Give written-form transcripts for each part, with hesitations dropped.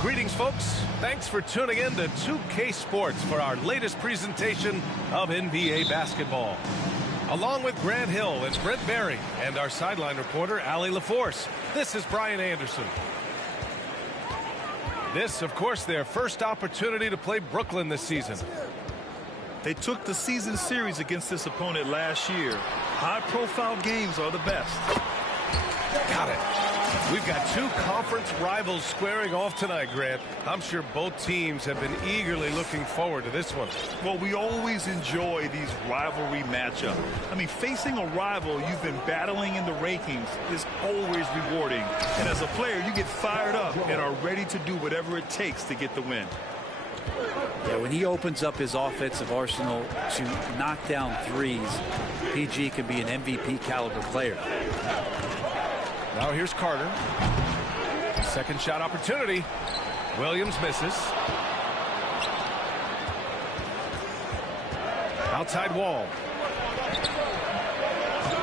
Greetings, folks. Thanks for tuning in to 2K Sports for our latest presentation of NBA basketball. Along with Grant Hill and Brent Barry and our sideline reporter, Allie LaForce, this is Brian Anderson. This, of course, their first opportunity to play Brooklyn this season. They took the season series against this opponent last year. High-profile games are the best. Got it. We've got two conference rivals squaring off tonight, Grant. I'm sure both teams have been eagerly looking forward to this one. Well, we always enjoy these rivalry matchups. I mean, facing a rival you've been battling in the rankings is always rewarding. And as a player, you get fired up and are ready to do whatever it takes to get the win. Yeah, when he opens up his offensive arsenal to knock down threes, PG can be an MVP caliber player. Now here's Carter. Second shot opportunity. Williams misses. Outside Wall.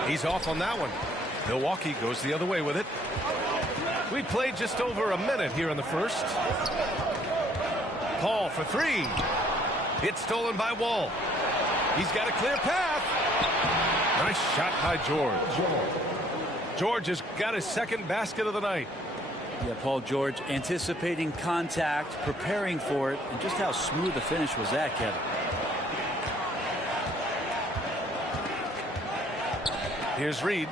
He's off on that one. Milwaukee goes the other way with it. We played just over a minute here in the first. Paul for three. It's stolen by Wall. He's got a clear path. Nice shot by George. George has got his second basket of the night. Yeah, Paul George anticipating contact, preparing for it, and just how smooth the finish was that, Kevin. Here's Reed.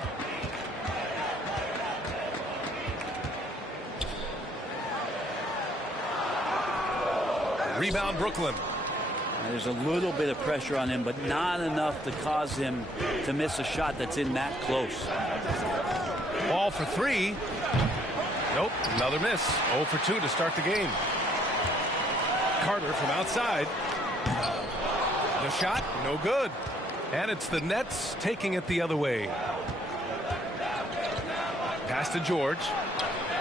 Rebound Brooklyn. There's a little bit of pressure on him, but not enough to cause him to miss a shot that's in that close. Ball for three. Nope, another miss. 0 for 2 to start the game. Carter from outside. The shot, no good. And it's the Nets taking it the other way. Pass to George.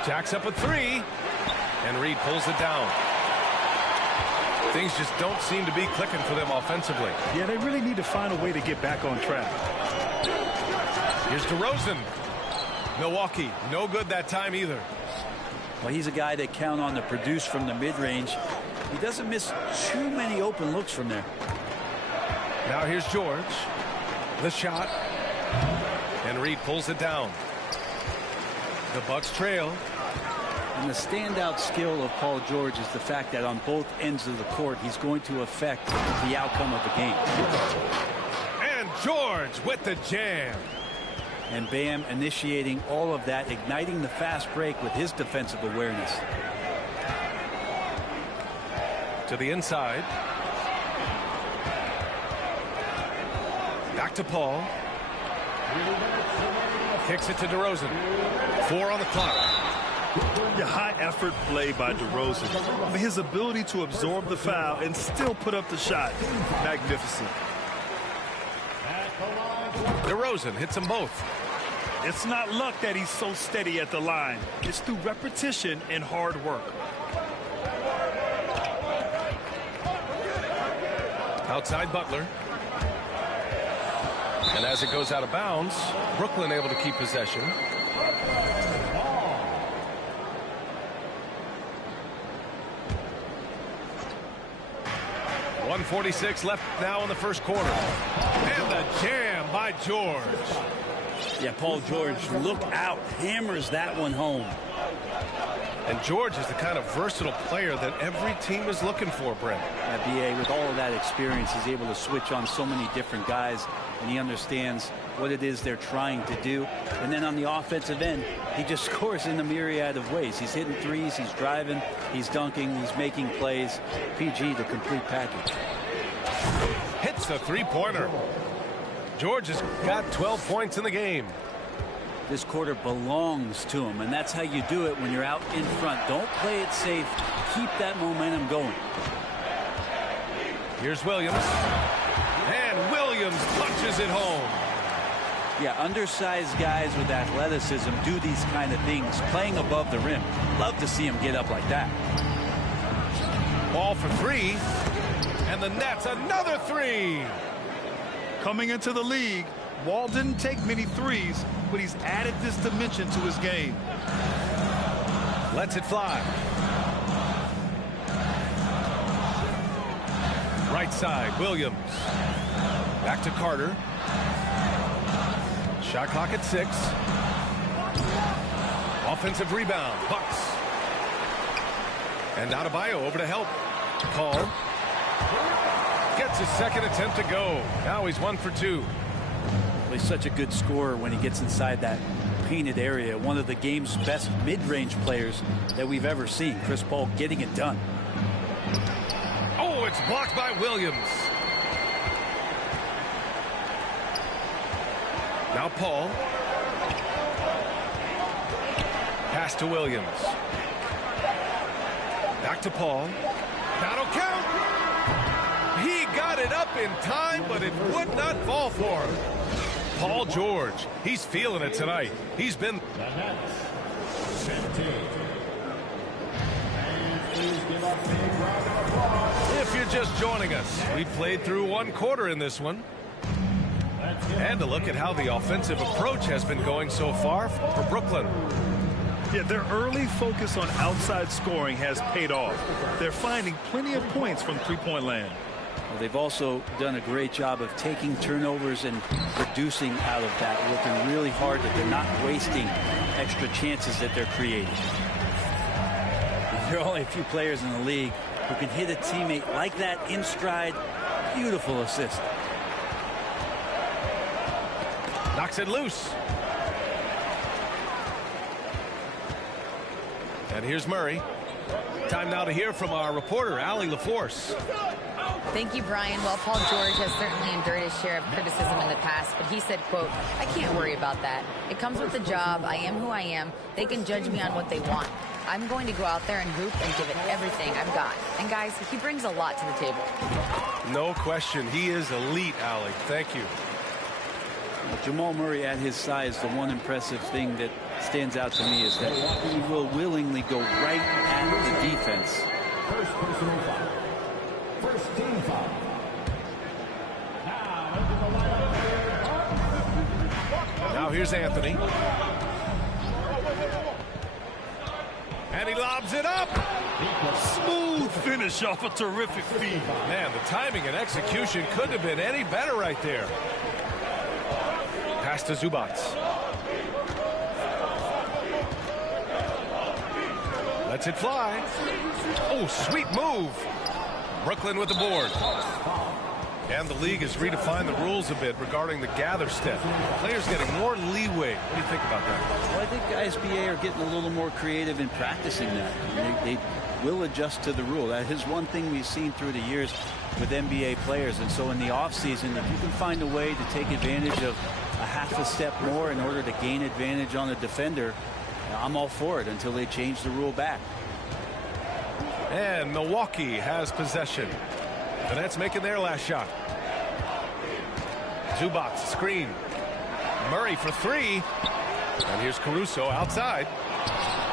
Jacks up a three. And Reed pulls it down. Things just don't seem to be clicking for them offensively. Yeah, they really need to find a way to get back on track. Here's DeRozan. Milwaukee, no good that time either. Well, he's a guy that count on to produce from the mid-range. He doesn't miss too many open looks from there. Now here's George. The shot. And Reed pulls it down. The Bucks trail. And the standout skill of Paul George is the fact that on both ends of the court, he's going to affect the outcome of the game. And George with the jam. And Bam initiating all of that, igniting the fast break with his defensive awareness. To the inside. Back to Paul. Kicks it to DeRozan. 4 on the clock. Yeah, high effort play by DeRozan. His ability to absorb the foul and still put up the shot. Magnificent. DeRozan hits them both. It's not luck that he's so steady at the line. It's through repetition and hard work. Outside Butler. And as it goes out of bounds, Brooklyn able to keep possession. 1:46 left now in the first quarter. And the jam by George. Yeah, Paul George, look out, hammers that one home. And George is the kind of versatile player that every team is looking for, Brent. At BA, with all of that experience, he's able to switch on so many different guys, and he understands what it is they're trying to do. And then on the offensive end, he just scores in a myriad of ways. He's hitting threes, he's driving, he's dunking, he's making plays. PG, the complete package. Hits the three-pointer. George has got 12 points in the game. This quarter belongs to him, and that's how you do it when you're out in front. Don't play it safe. Keep that momentum going. Here's Williams. And Williams punches it home. Yeah, undersized guys with athleticism do these kind of things, playing above the rim. Love to see him get up like that. Ball for three. And the Nets, another three. Coming into the league, Wall didn't take many threes, but he's added this dimension to his game. Lets it fly. Right side, Williams. Back to Carter. Shot clock at 6. Offensive rebound, Bucks. And Adebayo over to help. Paul gets his second attempt to go. Now he's 1 for 2. He's such a good scorer when he gets inside that painted area. One of the game's best mid-range players that we've ever seen. Chris Paul getting it done. Oh, it's blocked by Williams. Now Paul. Pass to Williams. Back to Paul. That'll count. He got it up in time, but it would not fall for him. Paul George, he's feeling it tonight. He's been... If you're just joining us, we played through 1 quarter in this one. And a look at how the offensive approach has been going so far for Brooklyn. Yeah, their early focus on outside scoring has paid off. They're finding plenty of points from three-point land. Well, they've also done a great job of taking turnovers and producing out of that, working really hard that they're not wasting extra chances that they're creating. There are only a few players in the league who can hit a teammate like that in stride. Beautiful assist. Knocks it loose. And here's Murray. Time now to hear from our reporter, Allie LaForce. Thank you, Brian. Well, Paul George has certainly endured his share of criticism in the past, but he said, quote, "I can't worry about that. It comes with the job. I am who I am. They can judge me on what they want. I'm going to go out there and hoop and give it everything I've got." And guys, he brings a lot to the table. No question. He is elite, Allie. Thank you. Jamal Murray at his size, the one impressive thing that stands out to me is that he will willingly go right at the defense. First personal foul. First team foul. Now here's Anthony. And he lobs it up. Smooth finish off a terrific feed. Man, the timing and execution couldn't have been any better right there. Pass to Zubac. Lets it fly. Oh, sweet move. Brooklyn with the board. And the league has redefined the rules a bit regarding the gather step. Players getting more leeway. What do you think about that? Well, I think ISBA are getting a little more creative in practicing that. They will adjust to the rule. That is one thing we've seen through the years with NBA players. And so in the offseason, if you can find a way to take advantage of a half a step more in order to gain advantage on a defender, I'm all for it until they change the rule back. And Milwaukee has possession. The Nets making their last shot. Zubac screen. Murray for 3. And here's Caruso outside.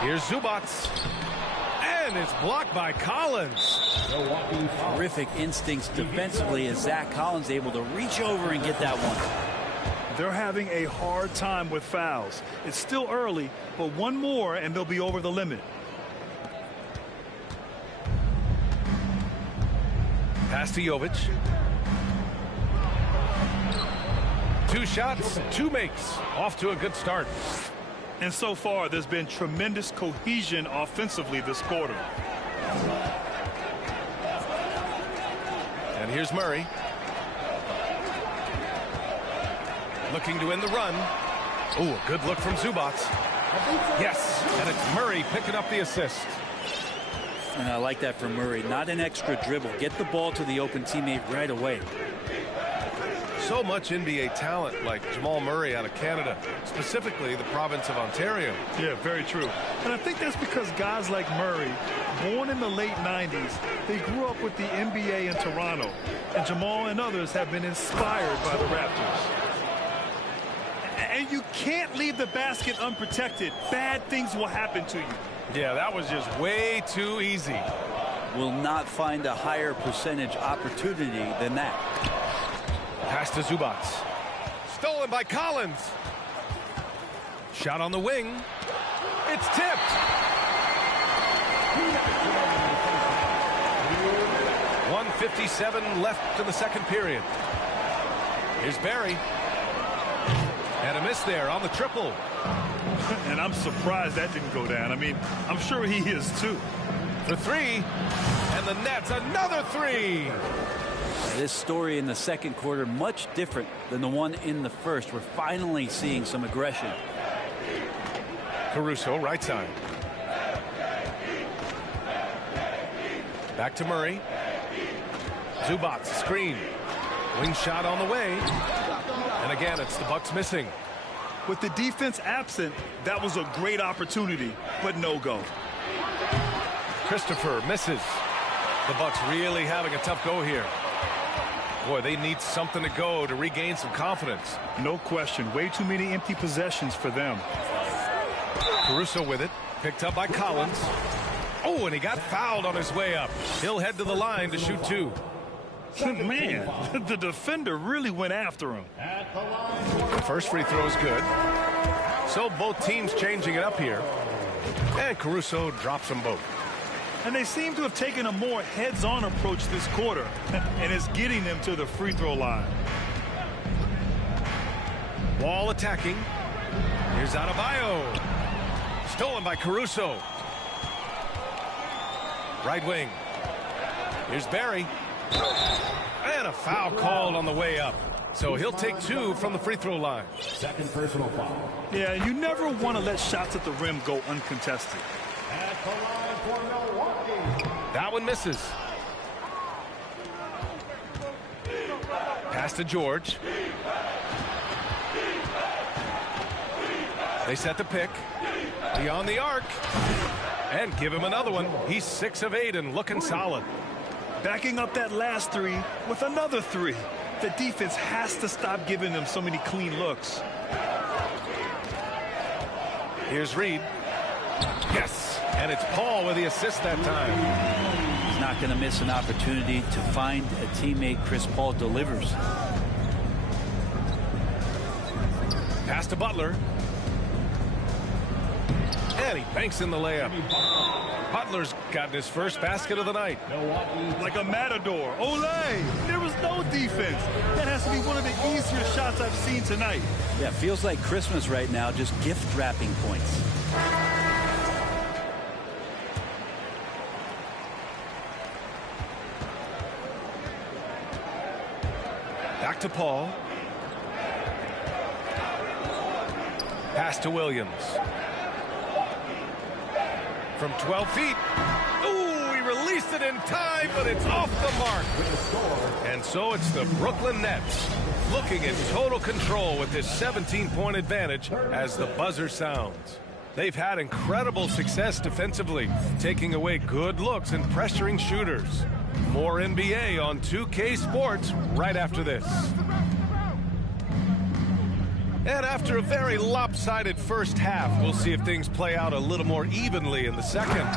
Here's Zubac. And it's blocked by Collins. Terrific instincts defensively as Zach Collins able to reach over and get that one. They're having a hard time with fouls. It's still early, but one more and they'll be over the limit. Pass to Jovic. 2 shots, 2 makes. Off to a good start. And so far, there's been tremendous cohesion offensively this quarter. And here's Murray. Looking to end the run. Oh, a good look from Zubac. Yes, and it's Murray picking up the assist. And I like that from Murray. Not an extra dribble. Get the ball to the open teammate right away. So much NBA talent like Jamal Murray out of Canada, specifically the province of Ontario. Yeah, very true. And I think that's because guys like Murray, born in the late 90s, they grew up with the NBA in Toronto. And Jamal and others have been inspired by the Raptors. And you can't leave the basket unprotected. Bad things will happen to you. Yeah, that was just way too easy. Will not find a higher percentage opportunity than that. Pass to Zubac. Stolen by Collins. Shot on the wing. It's tipped. 1:57 left in the second period. Here's Barry. And a miss there on the triple. And I'm surprised that didn't go down. I mean, I'm sure he is too. For three. And the net's another three. This story in the second quarter much different than the one in the first. We're finally seeing some aggression. Caruso, right side. Back to Murray. Zubac, screen. Wing shot on the way. And again, it's the Bucks missing. With the defense absent, that was a great opportunity, but no go. Christopher misses. The Bucks really having a tough go here. Boy, they need something to go to regain some confidence. No question. Way too many empty possessions for them. Caruso with it. Picked up by Collins. Oh, and he got fouled on his way up. He'll head to the line to shoot two. Man, the defender really went after him. The first free throw is good. So both teams changing it up here. And Caruso drops them both. And they seem to have taken a more heads-on approach this quarter. And it's getting them to the free throw line. Wall attacking. Here's Adebayo. Stolen by Caruso. Right wing. Here's Barry. And a foul called on the way up. So he'll take two from the free throw line. Second personal foul. Yeah, you never want to let shots at the rim go uncontested. At the line for Milwaukee. That one misses. Pass to George. They set the pick. Beyond the arc. And give him another one. He's 6 of 8 and looking solid. Backing up that last three with another three. The defense has to stop giving them so many clean looks. Here's Reed. Yes. And it's Paul with the assist that time. He's not going to miss an opportunity to find a teammate. Chris Paul delivers. Pass to Butler. And he banks in the layup. Butler's gotten his first basket of the night. Like a matador. Olay! There was no defense. That has to be one of the easier shots I've seen tonight. Yeah, feels like Christmas right now, just gift wrapping points. Back to Paul. Pass to Williams. From 12 feet. Ooh, he released it in time, but it's off the mark. And so it's the Brooklyn Nets looking in total control with this 17-point advantage as the buzzer sounds. They've had incredible success defensively, taking away good looks and pressuring shooters. More NBA on 2K Sports right after this. And after a very lopsided first half, we'll see if things play out a little more evenly in the second.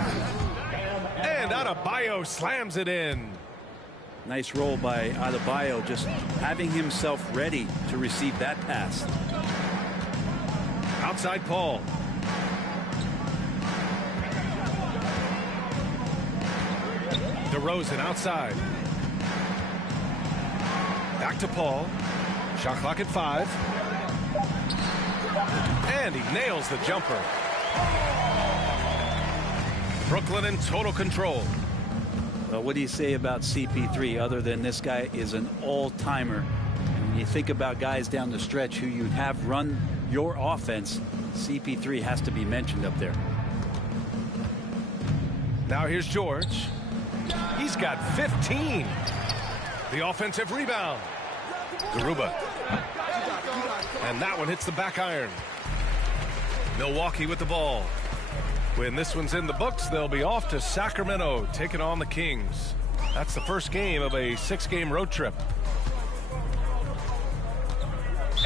And Adebayo slams it in. Nice roll by Adebayo, just having himself ready to receive that pass. Outside Paul. DeRozan outside. Back to Paul. Shot clock at 5. And he nails the jumper. Brooklyn in total control. Well, what do you say about CP3 other than this guy is an all-timer? When you think about guys down the stretch who you have run your offense, CP3 has to be mentioned up there. Now here's George. He's got 15. The offensive rebound. Garuba. And that one hits the back iron. Milwaukee with the ball. When this one's in the books, they'll be off to Sacramento, taking on the Kings. That's the first game of a 6-game road trip.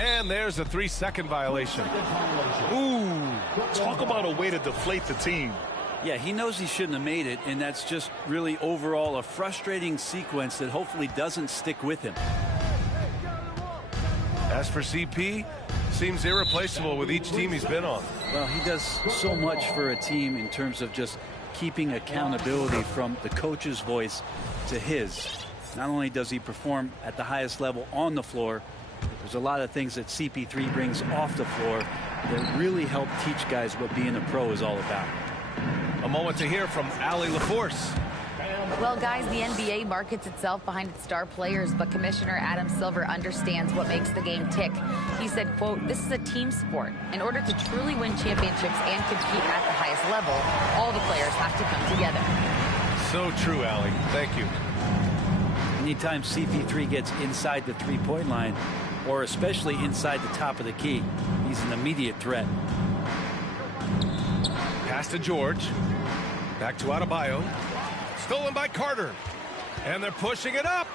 And there's a 3-second violation. Ooh, talk about a way to deflate the team. Yeah, he knows he shouldn't have made it, and that's just really overall a frustrating sequence that hopefully doesn't stick with him. As for CP, seems irreplaceable with each team he's been on. Well, he does so much for a team in terms of just keeping accountability from the coach's voice to his. Not only does he perform at the highest level on the floor, there's a lot of things that CP3 brings off the floor that really help teach guys what being a pro is all about. A moment to hear from Allie LaForce. Well, guys, the NBA markets itself behind its star players, but Commissioner Adam Silver understands what makes the game tick. He said, quote, "This is a team sport. In order to truly win championships and compete at the highest level, all the players have to come together." So true, Allie. Thank you. Anytime CP3 gets inside the three-point line, or especially inside the top of the key, he's an immediate threat. Pass to George. Back to Adebayo. Stolen by Carter. And they're pushing it up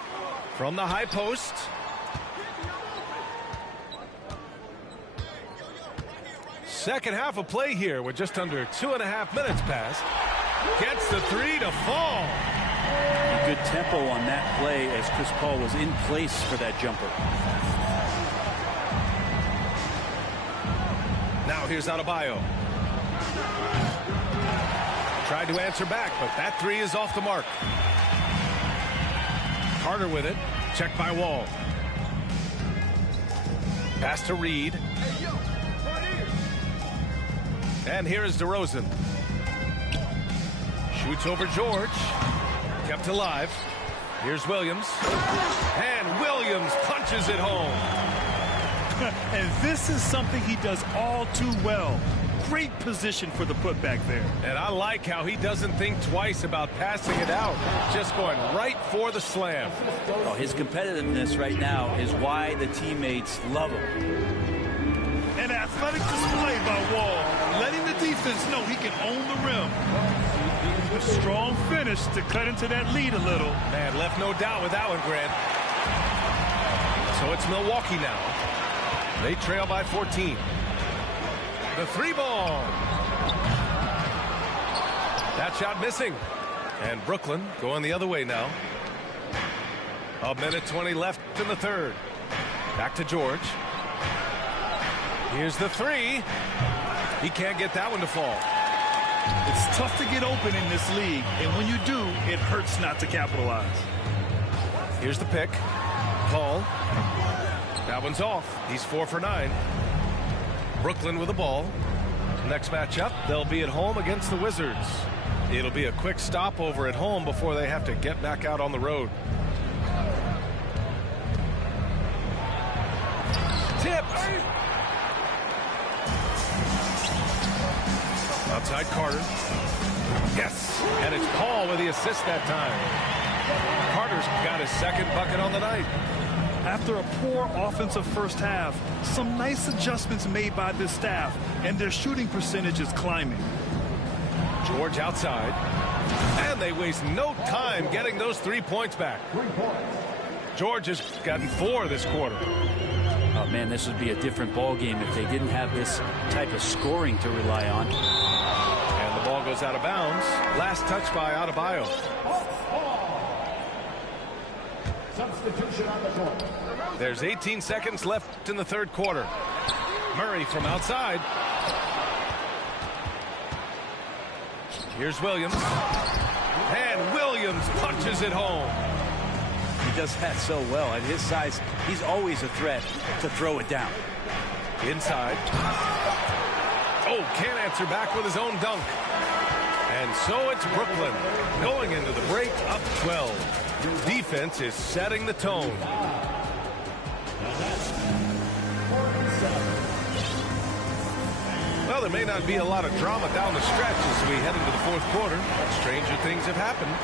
from the high post. Second half of play here with just under 2.5 minutes passed. Gets the three to fall. Good tempo on that play as Chris Paul was in place for that jumper. Now here's Adebayo. Tried to answer back, but that three is off the mark. Carter with it. Checked by Wall. Pass to Reed. And here is DeRozan. Shoots over George. Kept alive. Here's Williams. And Williams punches it home. And this is something he does all too well. Great position for the putback there. And I like how he doesn't think twice about passing it out. Just going right for the slam. Oh, his competitiveness right now is why the teammates love him. An athletic display by Wall, letting the defense know he can own the rim. A strong finish to cut into that lead a little. Man, left no doubt with that one, Grant. So it's Milwaukee now. They trail by 14. The three ball. That shot missing. And Brooklyn going the other way now. 1:20 left in the third. Back to George. Here's the three. He can't get that one to fall. It's tough to get open in this league, and when you do, it hurts not to capitalize. Here's the pick. Paul. That one's off. He's 4 for 9. Brooklyn with the ball. Next matchup, they'll be at home against the Wizards. It'll be a quick stopover at home before they have to get back out on the road. Tipped. Outside Carter. Yes. And it's Paul with the assist that time. Carter's got his second bucket on the night. After a poor offensive first half, some nice adjustments made by this staff, and their shooting percentage is climbing. George outside. And they waste no time getting those 3 points back. George has gotten 4 this quarter. Oh, man, this would be a different ball game if they didn't have this type of scoring to rely on. And the ball goes out of bounds. Last touch by Adebayo. Substitution on the court. There's 18 seconds left in the third quarter. Murray from outside. Here's Williams. And Williams punches it home. He does that so well. At his size, he's always a threat to throw it down. Inside. Oh, can't answer back with his own dunk. And so it's Brooklyn going into the break up 12. Defense is setting the tone. Well, there may not be a lot of drama down the stretch as we head into the fourth quarter. Stranger things have happened.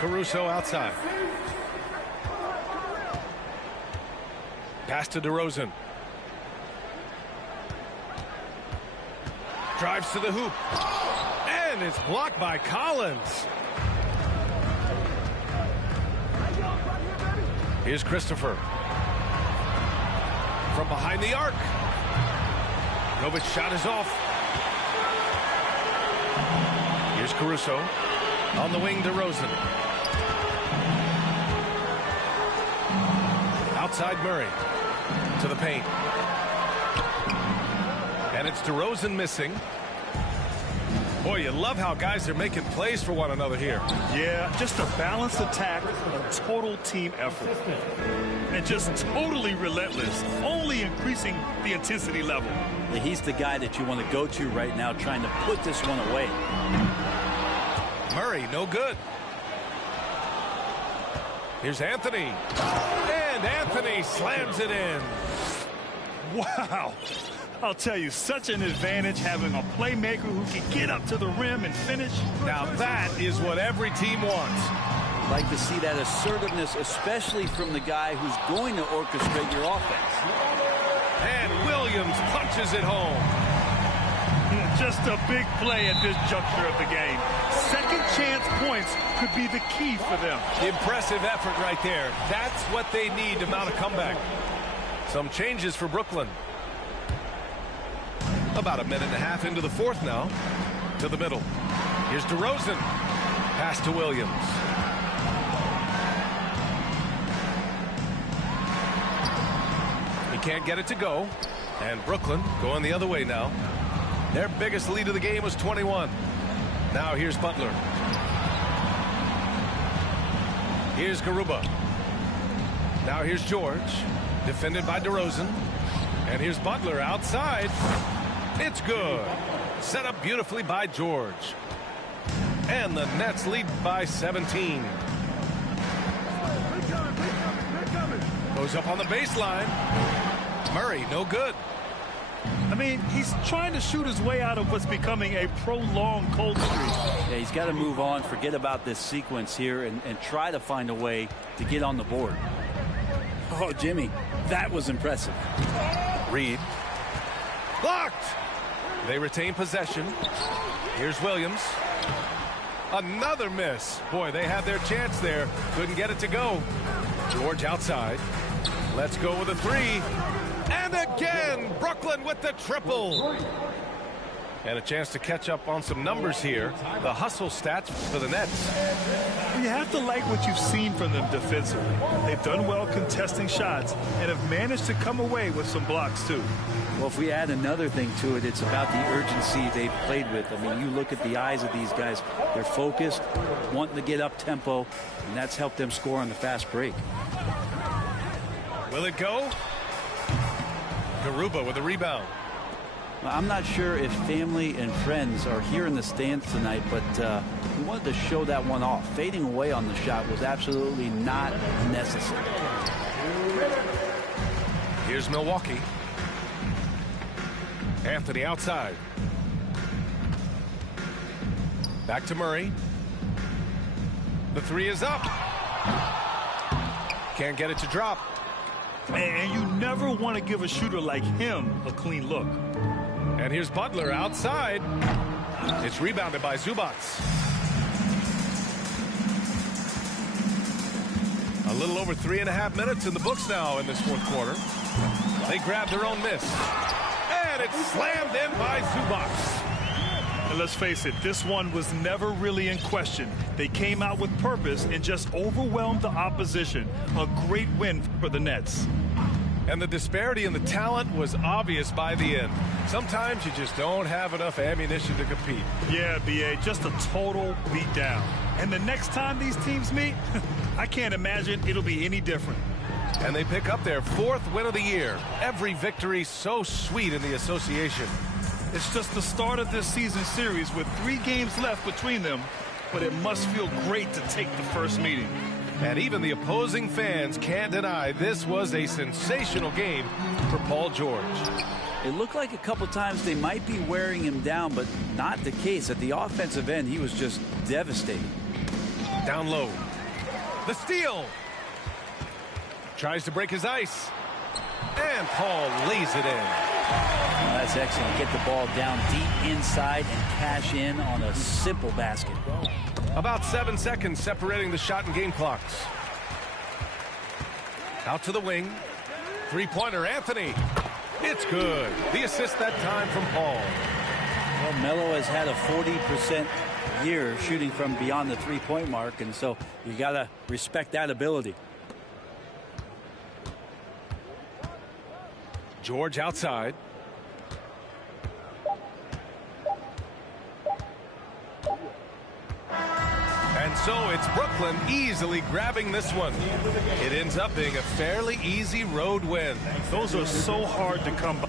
Caruso outside. Pass to DeRozan. Drives to the hoop. And it's blocked by Collins. Here's Christopher. From behind the arc. Novic's shot is off. Here's Caruso. On the wing, DeRozan. Outside Murray to the paint. And it's DeRozan missing. Boy, you love how guys are making plays for one another here. Yeah, just a balanced attack, a total team effort. And just totally relentless, only increasing the intensity level. He's the guy that you want to go to right now, trying to put this one away. Murray, no good. Here's Anthony. And Anthony slams it in. Wow. I'll tell you, such an advantage having a playmaker who can get up to the rim and finish. Now that is what every team wants. Like to see that assertiveness, especially from the guy who's going to orchestrate your offense. And Williams punches it home. Just a big play at this juncture of the game. Second chance points could be the key for them. Impressive effort right there. That's what they need to mount a comeback. Some changes for Brooklyn. About a minute and a half into the fourth now. To the middle. Here's DeRozan. Pass to Williams. He can't get it to go. And Brooklyn going the other way now. Their biggest lead of the game was 21. Now here's Butler. Here's Garuba. Now here's George. Defended by DeRozan. And here's Butler outside. It's good. Set up beautifully by George. And the Nets lead by 17. Goes up on the baseline. Murray, no good. I mean, he's trying to shoot his way out of what's becoming a prolonged cold streak. Yeah, he's got to move on, forget about this sequence here, and try to find a way to get on the board. Oh, Jimmy, that was impressive. Reed. Blocked. They retain possession. Here's Williams. Another miss. Boy, they had their chance there. Couldn't get it to go. George outside. Let's go with a three. And again, Brooklyn with the triple. And a chance to catch up on some numbers here. The hustle stats for the Nets. You have to like what you've seen from them defensively. They've done well contesting shots and have managed to come away with some blocks too. Well, if we add another thing to it, it's about the urgency they've played with. I mean, you look at the eyes of these guys. They're focused, wanting to get up tempo, and that's helped them score on the fast break. Will it go? Garuba with a rebound. I'm not sure if family and friends are here in the stands tonight, but we wanted to show that one off. Fading away on the shot was absolutely not necessary. Here's Milwaukee. Anthony outside. Back to Murray. The three is up. Can't get it to drop. And you never want to give a shooter like him a clean look. And here's Butler outside. It's rebounded by Zubac. A little over 3.5 minutes in the books now in this fourth quarter. They grab their own miss. And it's slammed in by Zubac. And let's face it, this one was never really in question. They came out with purpose and just overwhelmed the opposition. A great win for the Nets. And the disparity in the talent was obvious by the end. Sometimes you just don't have enough ammunition to compete. Yeah, B.A., just a total beatdown. And the next time these teams meet, I can't imagine it'll be any different. And they pick up their fourth win of the year. Every victory so sweet in the association. It's just the start of this season series with 3 games left between them, but it must feel great to take the first meeting. And even the opposing fans can't deny this was a sensational game for Paul George. It looked like a couple times they might be wearing him down, but not the case. At the offensive end, he was just devastating. Down low. The steal. Tries to break his ice. And Paul lays it in. Oh, that's excellent. Get the ball down deep inside and cash in on a simple basket. About 7 seconds separating the shot and game clocks. Out to the wing. Three-pointer, Anthony. It's good. The assist that time from Paul. Well, Melo has had a 40% year shooting from beyond the three-point mark, and so you got to respect that ability. George outside. And so it's Brooklyn easily grabbing this one. It ends up being a fairly easy road win. Those are so hard to come by.